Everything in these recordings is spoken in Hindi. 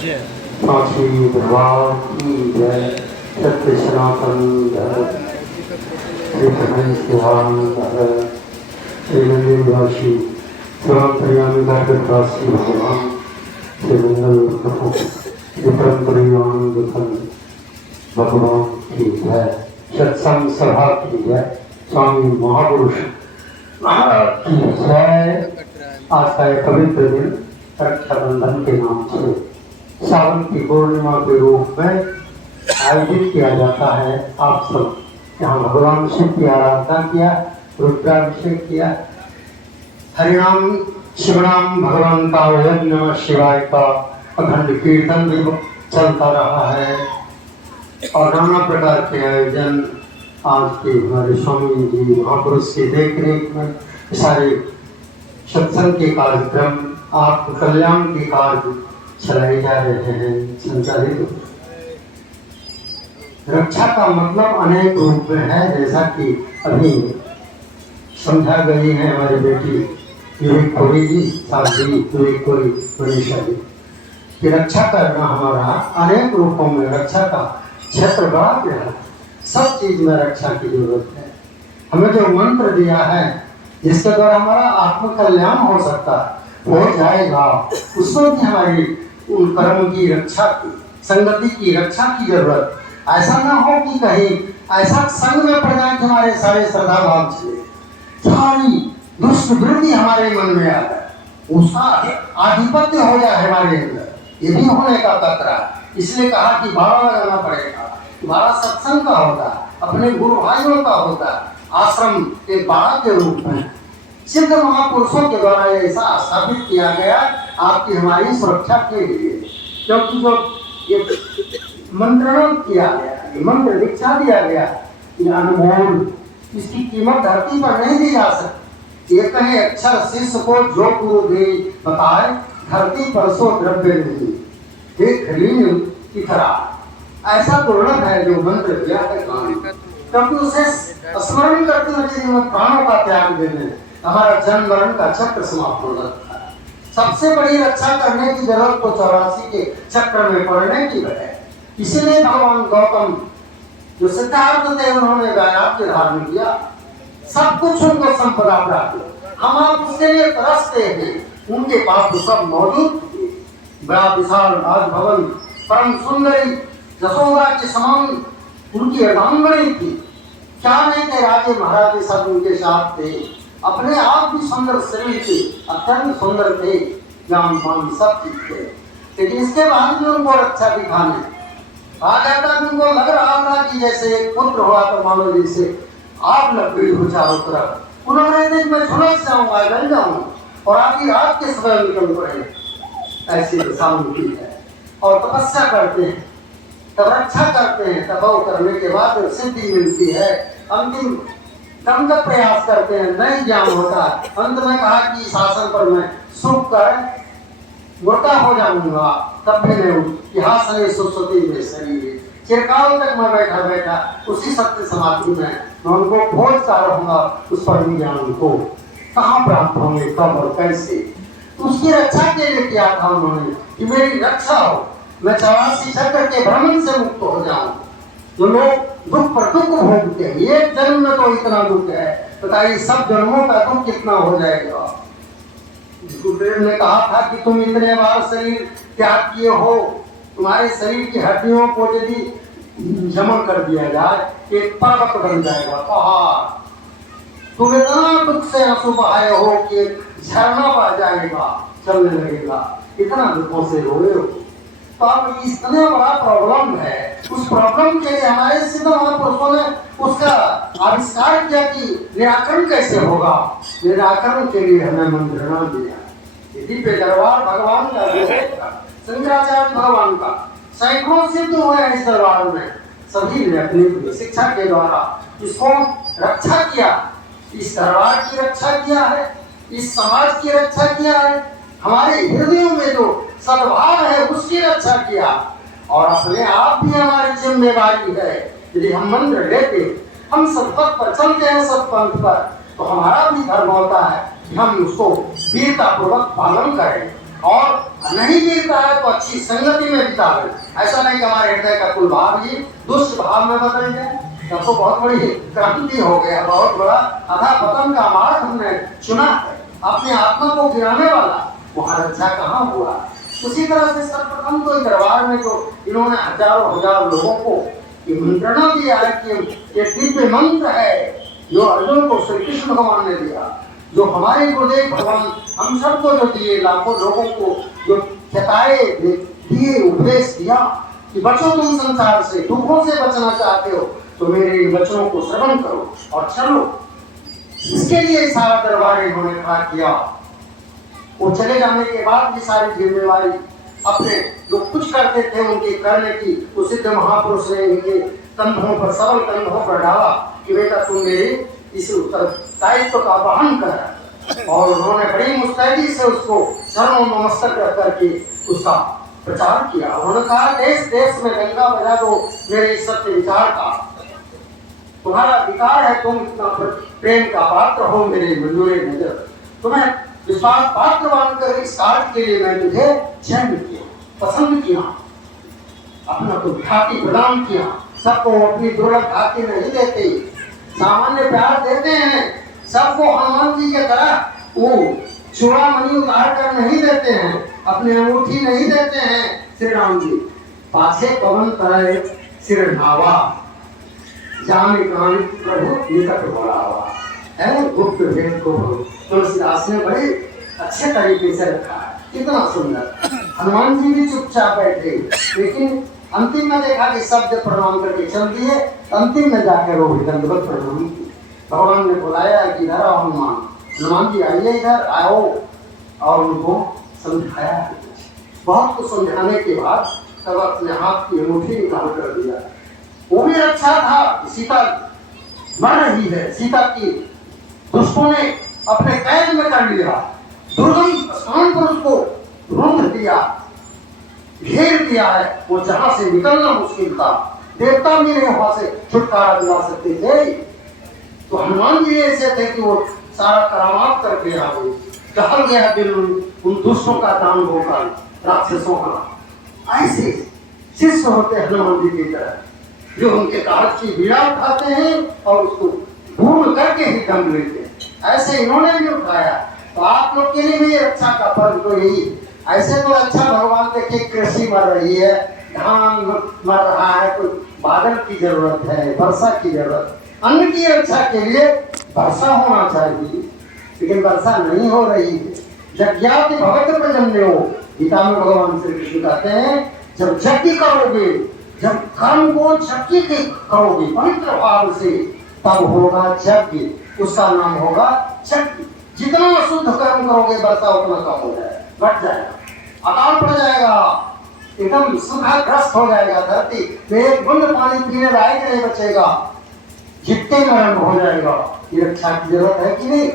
काशी दरबार की जय। सत्य सनातन धर्म श्री शिवानंद श्री मंदिरवासी सर्वंतर्यामी काशी भगवान श्री मंगल प्रभु श्री परमपरिवानंद भगवान की जय। सत्संग सभा की जय। स्वामी महापुरुष महाराज की जय। आज का एक पवित्र दिन रक्षाबंधन के नाम से सावन की पूर्णिमा के रूप में आयोजित किया जाता है। आप सब यहाँ भगवान शिव की आराधना किया, रुद्राभिषेक किया, हरिनाम शिवनाम भगवान का ओम नमः शिवाय का अखंड कीर्तन भी चलता रहा है और नाना प्रकार के आयोजन आज के हमारे स्वामी जी महापुरुष की देख रेख में सारे सत्संग के कार्यक्रम आप कल्याण के कार्य चलाए जा रहे हैं, संचालित। रक्षा का मतलब अनेक रूप में है, जैसा कि अभी समझा गई है हमारी बेटी विवेक कोरी जी, साथी विवेक कोरी मनीषा जी कि रक्षा करना हमारा अनेक रूपों में रक्षा का क्षेत्र बड़ा गया। सब चीज में रक्षा की जरूरत है। हमें जो मंत्र दिया है जिसके द्वारा हमारा आत्म कल्याण हो सकता है, हो जाएगा, उसमें भी हमारी उन कर्म की रक्षा की, संगति की रक्षा की जरूरत। ऐसा ना हो कि कहीं ऐसा संग में पड़ जाए कि हमारे सारे श्रद्धा भाव से सारी दुष्ट वृत्ति हमारे मन में आ जाए, उसका आधिपत्य हो जाए हमारे अंदर। ये भी होने का खतरा। इसलिए कहा कि बाड़ा लगाना पड़ेगा। बाड़ा सत्संग का होता, अपने गुरु भाइयों का होता, आश्रम के बाड़ा के रूप में सिद्ध महापुरुषों के द्वारा ऐसा स्थापित किया गया आपकी हमारी सुरक्षा के लिए। क्योंकि जो ये मंत्रण किया गया, मंत्र दीक्षा दिया गया, अनमोल, इसकी कीमत धरती पर नहीं दी जा सकती। एक ही अक्षर शिष्य को जो गुरु दे बताए, धरती पर सो द्रव्य नहीं, एक ऋण की तरह ऐसा दुर्लभ है जो मंत्र दिया है कान। क्योंकि उसे स्मरण करते हुए जीवन प्राणों का त्याग देने हमारा जन्म मरण का चक्र समाप्त हो जाता है। सबसे बड़ी रक्षा करने की जरूरत तो 84 के चक्र में पड़ने की है। इसीलिए भगवान गौतम जो सिद्धार्थ थे उन्होंने वैराग्य धारण किया, सब कुछ उनको संपदा प्राप्त। हम आप उसके लिए तरसते हैं, उनके पास सब मौजूद थे। बड़ा विशाल राजभवन, परम सुंदरी यशोदा के समान उनकी अर्धांगनी थी। क्या नहीं थे, राजे महाराजे सब उनके साथ थे। अपने आप भी सुंदर शरीर थे, अत्यंत सुंदर थे, ज्ञान मान सब चीज थे। लेकिन इसके बाद भी उनको रक्षा दिखाने आ जाता, उनको लग रहा था कि जैसे एक पुत्र हुआ तो मानो जैसे आग लग गई हो चारों तरफ। उन्होंने दिन में झुलस जाऊंगा, जल जाऊंगा और आधी रात के समय निकल पड़े, ऐसी दशा उनकी है। और तपस्या करते हैं, तब रक्षा करते हैं, तब करने के बाद सिद्धि मिलती है। अंतिम दम तक प्रयास करते हैं, नहीं ज्ञान होता। अंत में कहा कि शासन पर मैं सूख कर मोटा हो जाऊंगा, तब भी नहीं यहाँ से सरस्वती में शरीर चिरकाल तक मैं बैठा बैठा उसी सत्य समाधि में मैं उनको खोजता रहूंगा। उस परम ज्ञान को कहाँ प्राप्त होंगे, कब और कैसे। तो उसकी रक्षा के लिए किया था उन्होंने कि मेरी रक्षा हो, मैं 84 चक्र के भ्रमण से मुक्त हो जाऊं। जो लोग दुख पर दुख भोगते हैं, एक जन्म में तो इतना दुख है, बताइए सब जन्मों का दुख कितना हो जाएगा। गुरुदेव ने कहा था कि तुम इतने बार शरीर त्याग किए हो, तुम्हारे शरीर की हड्डियों को यदि जमा कर दिया जाए, एक पर्वत बन जाएगा, पहाड़। तुम इतना दुख से आंसू बहाए हो कि झरना पा जाएगा, चलने लगेगा, इतना दुखों से रोए हो। तो अब इतना बड़ा प्रॉब्लम है, उस प्रॉब्लम के लिए हमारे सिद्ध महापुरुषों ने उसका आविष्कार किया कि निराकरण कैसे होगा। निराकरण के लिए हमें मंत्रणा दिया। दिव्य दरबार भगवान का शंकराचार्य भगवान का सैकड़ों सिद्ध हुए इस दरबार में। सभी ने अपनी शिक्षा के द्वारा इसको रक्षा किया, इस दरबार की रक्षा किया है, इस समाज की रक्षा किया है, हमारे हृदयों में जो सद्भाव है उसकी रक्षा किया। और अपने आप भी हमारी जिम्मेदारी है, यदि हम मंत्र लेते, हम सत्पथ पर चलते हैं, सत्पंथ पर, तो हमारा भी धर्म होता है कि हम उसको वीरता पूर्वक पालन करें। और नहीं गिरता है तो अच्छी संगति में बितावे। ऐसा नहीं कि हमारे हृदय का कोई भाव ही दुष्ट भाव में बदल जाए, तब तो बहुत बड़ी क्रांति हो गया, बहुत बड़ा अधा पतन का मार्ग हमने चुना है। अपने आत्मा को गिराने वाला वहां रक्षा कहाँ हुआ। उसी तरह से सर्वप्रथम तो दरबार में तो इन्होंने हजारों हजार लोगों को ये मंत्रणा दिया है कि ये दिव्य मंत्र है जो अर्जुन को श्री कृष्ण भगवान ने दिया, जो हमारे गुरुदेव भगवान हम सबको जो दिए, लाखों लोगों को जो चेताए दिए, उपदेश दिया कि बचो तुम संसार से, दुखों से बचना चाहते हो तो मेरे इन वचनों को श्रवण करो और चलो। इसके लिए सारा दरबार इन्होंने खड़ा किया। वो चले जाने के बाद भी सारी जिम्मेवारी अपने जो कुछ करते थे उनके करने की उस सिद्ध महापुरुष ने इनके कंधों पर, सबल कंधों पर डाला कि बेटा तुम मेरे इस उत्तरदायित्व का वहन कर। और उन्होंने बड़ी मुस्तैदी से उसको चरणों में नमस्कार करके उसका प्रचार किया। उन्होंने कहा देश देश में गंगा बजा दो मेरे इस सत्य विचार का, तुम्हारा अधिकार है, तुम इतना प्रेम का पात्र हो मेरे मंजूरे नजर, तुम्हें विश्वास पात्र मानकर इस कार्य के लिए मैं तुझे चयन किया, पसंद किया, अपना तो ख्याति प्रदान किया। सबको अपनी दुर्लभ ख्याति नहीं देते, सामान्य प्यार देते हैं सबको। हनुमान जी की तरह वो चूड़ामणि उतार कर नहीं देते हैं, अपनी अंगूठी नहीं देते हैं। श्री राम जी पाछे पवन तराए सिर ढावा, जाने कान प्रभु निकट बोलावा है। गुप्त भेद को तुलसीदास ने बड़े अच्छे तरीके से रखा है, कितना सुंदर। हनुमान जी भी चुपचाप बैठे, लेकिन अंतिम में देखा कि शब्द प्रणाम करके चल दिए। अंतिम में जाकर वो दंडवत प्रणाम की। भगवान ने बुलाया कि इधर आओ हनुमान, हनुमान जी आइए इधर आओ, और उनको समझाया। बहुत कुछ समझाने के बाद तब अपने हाथ की अंगूठी निकाल कर दिया। वो भी अच्छा था, सीता मर रही है, सीता की दुष्टों ने अपने कैद में कर लिया, दुर्गम स्थान पर उसको रुंध दिया, घेर दिया है। वो जहां से निकलना मुश्किल था, देवता भी नहीं वहां से छुटकारा दिला सकते थे। तो हनुमान जी ऐसे थे कि वो सारा करामात करके आ गए, टहल गया दिल उन दुष्टों का दानवों का, राक्षसों का। ऐसे शिष्य होते हनुमान जी की तरह, जो उनके कार्य की बीड़ा उठाते हैं और उसको पूर्ण करके ही दम लेते हैं। ऐसे इन्होंने भी उठाया। तो आप लोग के लिए भी रक्षा का पर्व तो यही। ऐसे तो अच्छा भगवान देखिए, कृषि मर रही है, धान मर रहा है, तो बादल की जरूरत है, वर्षा की जरूरत, अन्न की रक्षा के लिए वर्षा होना चाहिए, लेकिन वर्षा नहीं हो रही है। यज्ञाति भगत प्रजन्यो, गीता में भगवान श्री कृष्ण कहते हैं जब यज्ञ करोगे, जब कर्म को यज्ञ करोगे पवित्र भाव से, तब होगा यज्ञ, उसका नाम होगा यज्ञ। जितना शुद्ध कर्म करोगे वर्षा उतना कम हो जाएगा, घट जाएगा, अकाल पड़ जाएगा, एकदम सूखाग्रस्त हो जाएगा धरती, एक बूंद पानी पीने लायक नहीं बचेगा, जितने मरण हो जाएगा। ये रक्षा की जरूरत है कि नहीं?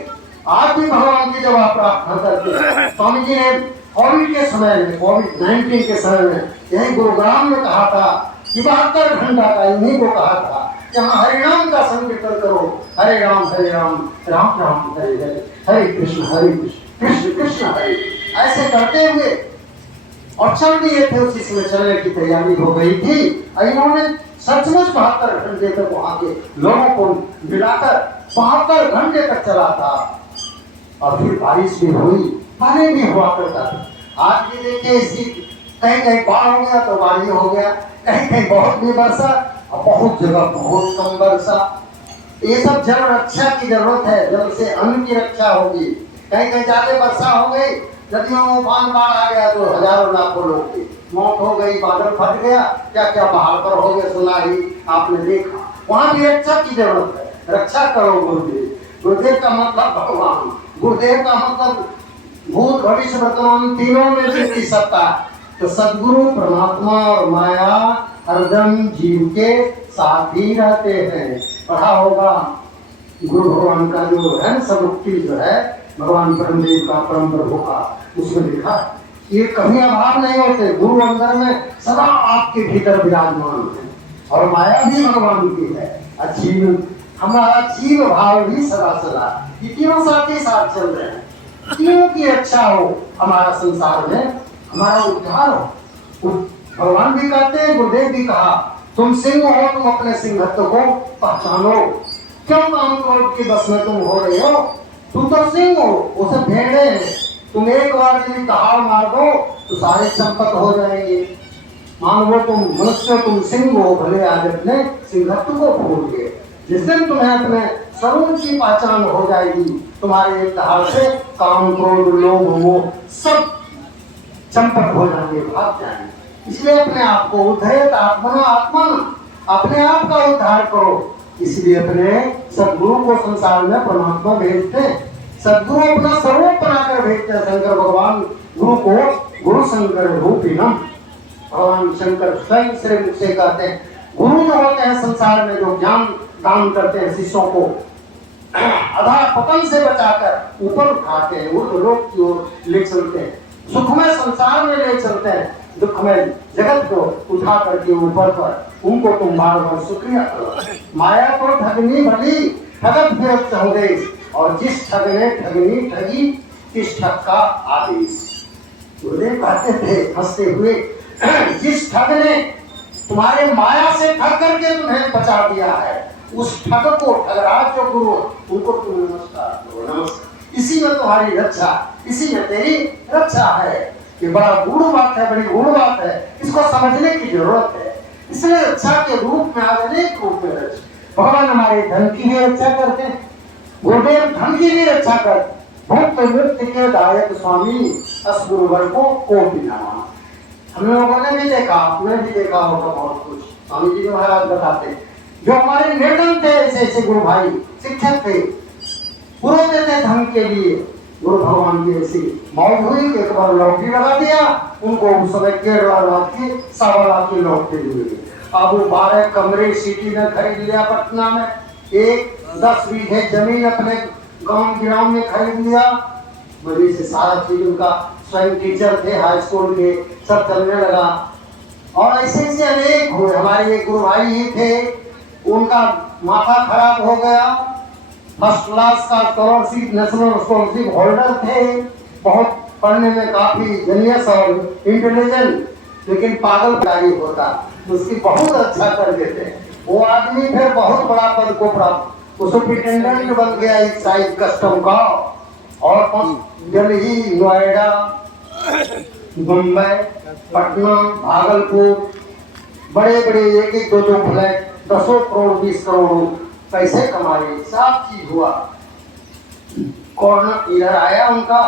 आज भी भगवान की जब आप प्रार्थना करते हैं, स्वामी जी ने कोविड के समय में, कोविड-19 के समय में यही गुरुग्राम में कहा था कि 72 घंटा का इन्हीं को कहा था कि हम हरिनाम का संकीर्तन करो, हरे राम राम राम हरे हरे, हरे कृष्ण कृष्ण कृष्ण हरे। ऐसे करते हुए और चल दिए थे, उसी समय चलने की तैयारी हो गई थी। इन्होंने सचमुच 72 घंटे तक वहां के लोगों को मिलाकर 72 घंटे तक चला था। और फिर बारिश भी हुई, पानी भी हुआ करता था। आज भी देखिए, कहीं कहीं बाढ़ हो गया तो बारिश हो गया, कहीं कहीं बहुत भी वर्षा और बहुत जगह बहुत कम वर्षा। ये सब जल रक्षा की जरूरत है, जल से अन्न की रक्षा होगी। कहीं कहीं ज्यादा वर्षा हो गई, नदियों में बाढ़ आ गया तो हजारों लाखों लोग की मौत हो गई, बादल फट गया, क्या क्या पहाड़ पर हो गया, सुना ही आपने देखा। वहां भी रक्षा की जरूरत है, रक्षा करो गुरुदेव। गुरुदेव का मतलब भगवान, गुरुदेव का मतलब भूत भविष्य वर्तमान तीनों में जिसकी सत्ता। तो सदगुरु परमात्मा और माया हरदम जीव के साथ ही रहते हैं। पढ़ा होगा गुरु भगवान का जो है सबुक्ति जो है भगवान परमदेव का, परम प्रभु का, उसमें लिखा ये कभी अभाव नहीं होते। गुरु अंदर में सदा आपके भीतर विराजमान है, और माया भी भगवान की है। अजीव हमारा जीव भाव भी सदा सदा, ये तीनों साथ ही साथ चल रहे हैं। तीनों की रक्षा हो हमारा संसार में, हमारा उद्धार हो। भगवान भी कहते हैं, गुरुदेव भी कहा, तुम सिंह हो, तुम अपने सिंहत्व को पहचानो। क्यों काम क्रोध की बस में तुम हो रहे हो? तुम तो सिंह हो, उसे भेड़े हैं। तुम एक बार यदि दहाड़ मार दो तो सारे चंपत हो जाएंगे। मान लो तुम मनुष्य, तुम सिंह हो, भले आज अपने सिंहत्व को भूल गए। जिस दिन तुम्हें अपने स्वरूप की पहचान हो जाएगी, तुम्हारे एक दहाड़ से काम क्रोध लोभ मोह सब चंपत हो जाएंगे, भाग जाएंगे। इसलिए अपने आप को उद्धरेत आत्मना आत्मन, अपने आप का उद्धार करो। इसलिए अपने सदगुरु को संसार में परमात्मा भेजते हैं। सदगुरु अपना स्वरूप बनाकर भेजते हैं। शंकर भगवान गुरु को गुरु शंकर रूपिणम, भगवान शंकर स्वयं श्री मुख से कहते हैं, गुरु जो होते हैं संसार में जो ज्ञान दान करते हैं शिष्यों को, अधा पतन से बचाकर ऊपर उठाते हैं, ऊर्ध्व लोक की ओर ले चलते हैं, सुखमय संसार में ले चलते हैं, दुखमय जगत को उठा करके ऊपर पर, उनको तुम बार बार शुक्रिया करो। माया तो ठगनी भली, ठगत फिरत संदेश, और जिस ठग ने ठगनी ठगी, किस ठग का आदेश। गुरुदेव कहते थे हंसते हुए, जिस ठग ने तुम्हारे माया से ठग करके तुम्हें बचा दिया है, उस ठग को, ठगराज जो गुरु, उनको तुम नमस्कार करो, नमस्कार। इसी में तुम्हारी रक्षा, इसी में तेरी रक्षा है। ये बड़ा गूढ़ बात है, बड़ी गूढ़ बात है, इसको समझने की जरूरत है। इसलिए रक्षा के रूप में आज अनेक रूप में रक्षा। भगवान हमारे धन की भी रक्षा करते हैं, गुरुदेव धन की भी रक्षा करते। भक्त मुक्ति के दायक स्वामी असगुरुवर को बिना। हम लोगों ने भी देखा, आपने भी देखा होगा बहुत कुछ। स्वामी जी महाराज बताते, जो हमारे निर्धन थे, ऐसे ऐसे गुरु भाई शिक्षक थे, पुरोते थे धन के लिए, गुरु भगवान की ऐसी मौत हुई कि एक बार लॉटरी लगा दिया, उनको उस समय 13 लाख की 1.25 लाख की लॉटरी मिली। अब वो 12 कमरे सिटी में खरीद लिया पटना में, एक 10 बीघे जमीन अपने गांव गिराम में खरीद लिया। वजह से सारा चीज उनका, स्वयं टीचर थे हाई स्कूल के, सब चलने लगा। और ऐसे ऐसे अनेक हुए। हमारे एक गुरु भाई ही थे, उनका माथा खराब हो गया, फर्स्ट क्लास का स्कॉलरशिप, नेशनल स्कॉलरशिप होल्डर थे, बहुत पढ़ने में काफी जीनियस और इंटेलिजेंट, लेकिन पागल प्राणी होता, उसकी बहुत अच्छा कर देते। वो आदमी फिर बहुत बड़ा पद को प्राप्त, वो सुपरिटेंडेंट बन गया एक्साइज कस्टम का, और दिल्ली, नोएडा, मुंबई, पटना, भागलपुर, बड़े बड़े एक एक दो दो फ्लैट, 10 करोड़ 20 करोड़ पैसे कमाए, सब चीज हुआ। कोरोना इधर आया उनका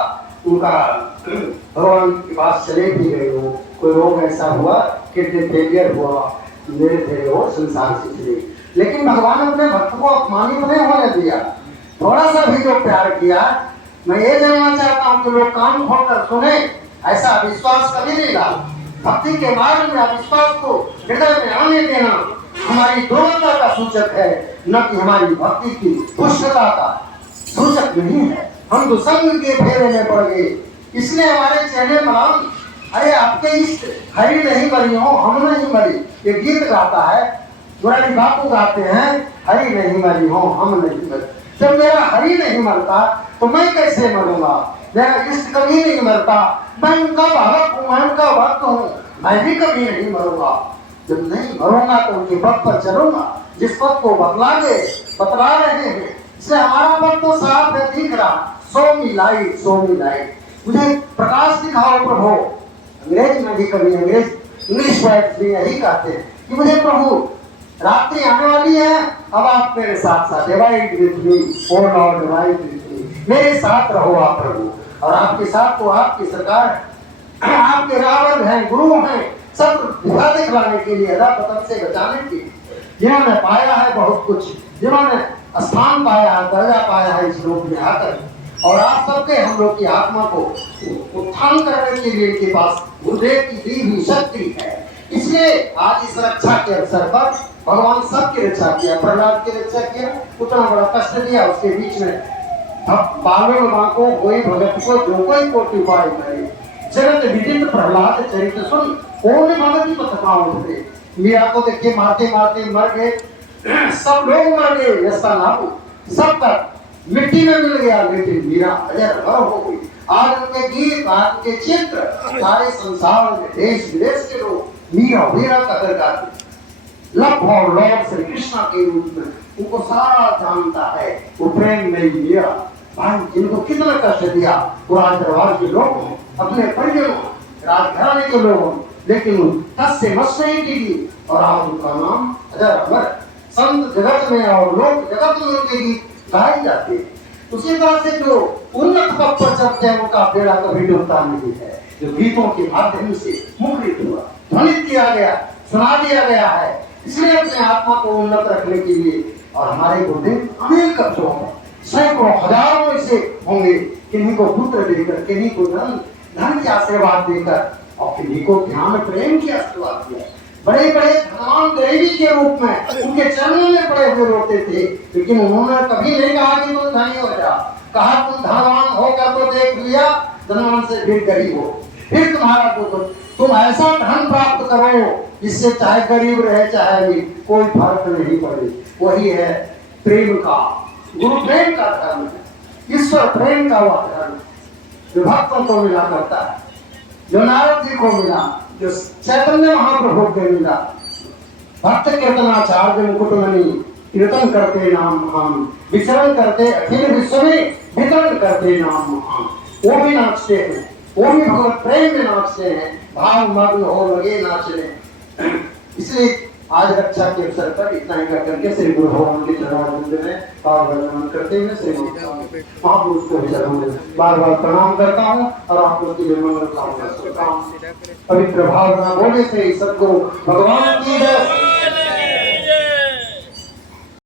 भगवान के पास चले भी गए हो, कोई रोग ऐसा हुआ, किडनी फेलियर हुआ, धीरे धीरे वो संसार से चले। लेकिन भगवान अपने भक्त को अपमानित नहीं होने दिया, थोड़ा सा भी जो प्यार किया। मैं ये जानना चाहता हूँ कि लोग कान खोलकर सुने, ऐसा विश्वास कभी नहीं डाला। भक्ति के मार्ग में अविश्वास को हृदय में आने देना हमारी दुर्बलता का सूचक है, न कि हमारी भक्ति की पुष्टता का सूचक नहीं है। हम तो संग के फेरे में पड़ गए, इसलिए हमारे चेहरे मलाम, अरे आपके इष्ट हरि नहीं मरी हो, हम नहीं मरी, ये गीत गाता है, मुरारी बापू गाते हैं, हरि नहीं मरी हो, हम नहीं मरी। जब मेरा हरि नहीं मरता तो मैं कैसे मरूंगा? मेरा इष्ट कभी नहीं मरता, मैं उनका भक्त हूँ, मैं उनका भक्त हूँ, मैं भी कभी नहीं मरूंगा। जब नहीं मरूंगा तो उनके पथ पर चलूंगा, जिस पथ को बतला रहे हैं। इसलिए हमारा पथ तो साफ है, दिख रहा, शो मी लाइट, शो मी लाइट, मुझे प्रकाश दिखाओ प्रभु। अंग्रेज में भी कभी इंग्लिश वर्ड्स भी यही कहते हैं कि मुझे प्रभु रात्रि आने वाली है, अब आप मेरे साथ साथ, divide with me, oh lord divide with me, मेरे साथ रहो आप प्रभु। और आपके साथ तो आपकी सरकार, आपके रावण हैं, गुरु हैं, सब दिखा दिखलाने के लिए, पतन से बचाने के लिए, जिन्होंने पाया है बहुत कुछ, जिन्होंने स्थान पाया है, दर्जा पाया है इस लोक में आकर, और आप सबके हम लोग की आत्मा को उत्थान करने के लिए इनके पास गुरुदेव की दी हुई शक्ति है। इसलिए आज इस रक्षा के अवसर पर भगवान सबकी रक्षा किया, प्रहलाद की रक्षा किया, उतना बड़ा कष्ट दिया, उसके बीच में बावन को कोई भगत को जो कोई कोटि उपाय करे, जगत विदित प्रहलाद चरित्र सुन, कौन भगत पथकाओं थे। मीरा को देखिए मारते मारते मर गए, सब लोग मर गए, ऐसा ना हो, सब तक मिट्टी में मिल गया, लेकिन मीरा अजर हो गई। आज उनके गीत, आज उनके चित्र सारे संसार में देश विदेश के लोग मीरा वीरा कदर गाते। लव और लॉर्ड श्री कृष्ण के रूप में उनको सारा जानता है। वो प्रेम नहीं दिया भाई, जिनको कितना कष्ट दिया वो राज दरबार के लोग, अपने परिजनों, राजघराने के लोगों, लेकिन तस से मस नहीं की। और आज उनका नाम अजर अमर संत जगत में और लोक जगत में उनके गीत गाए जाते हैं। उसी तरह से जो उन्नत पद पर चलते हैं उनका बेड़ा कभी डूबता नहीं है। जो गीतों के माध्यम से मुखरित हुआ, ध्वनित किया गया, सुना दिया गया है, इसलिए अपने आत्मा को उन्नत रखने के लिए। और हमारे गुरुदेव अनेक कष्टों में सैकड़ों हजारों में से होंगे, किन्हीं को पुत्र देकर, किन्हीं को धन के आशीर्वाद देकर, और किन्हीं को ध्यान प्रेम के आशीर्वाद दिया। बड़े बड़े धनवान गरीबी के रूप में उनके चरणों में पड़े हुए रोते थे, लेकिन उन्होंने कभी नहीं कहा कि तुम धनी हो जा। कहा तुम धनवान होकर तो देख लिया, धनवान से फिर गरीब हो, फिर तुम्हारा तुम ऐसा धन प्राप्त करो जिससे चाहे गरीब रहे चाहे अमीर कोई फर्क नहीं पड़े। वही है प्रेम का, गुरु प्रेम का धर्म है, ईश्वर प्रेम का वह धर्म जो भक्तों को मिला करता है, जो नारद जी को मिला, जो चैतन्य महाप्रभु को मिला। भक्त कीर्तनाचार्य मुकुटमणि कीर्तन करते नाम महान, विचरण करते अखिल विश्व में वितरण करते नाम महान। वो भी नाचते हैं, वो भी भगवत प्रेम में नाचते हैं, भाव मग्न हो लगे नाचने। इसलिए आज रक्षा के अवसर पर इतना ही करके श्री गुरु भगवान के चरणारविंद में पाव नमन करते हुए श्री महापुरुष को चरणों में बार बार प्रणाम करता हूँ और आप लोग की मंगल कामना करता हूँ। पवित्र भावना बोले से सदगुरु भगवान की जय।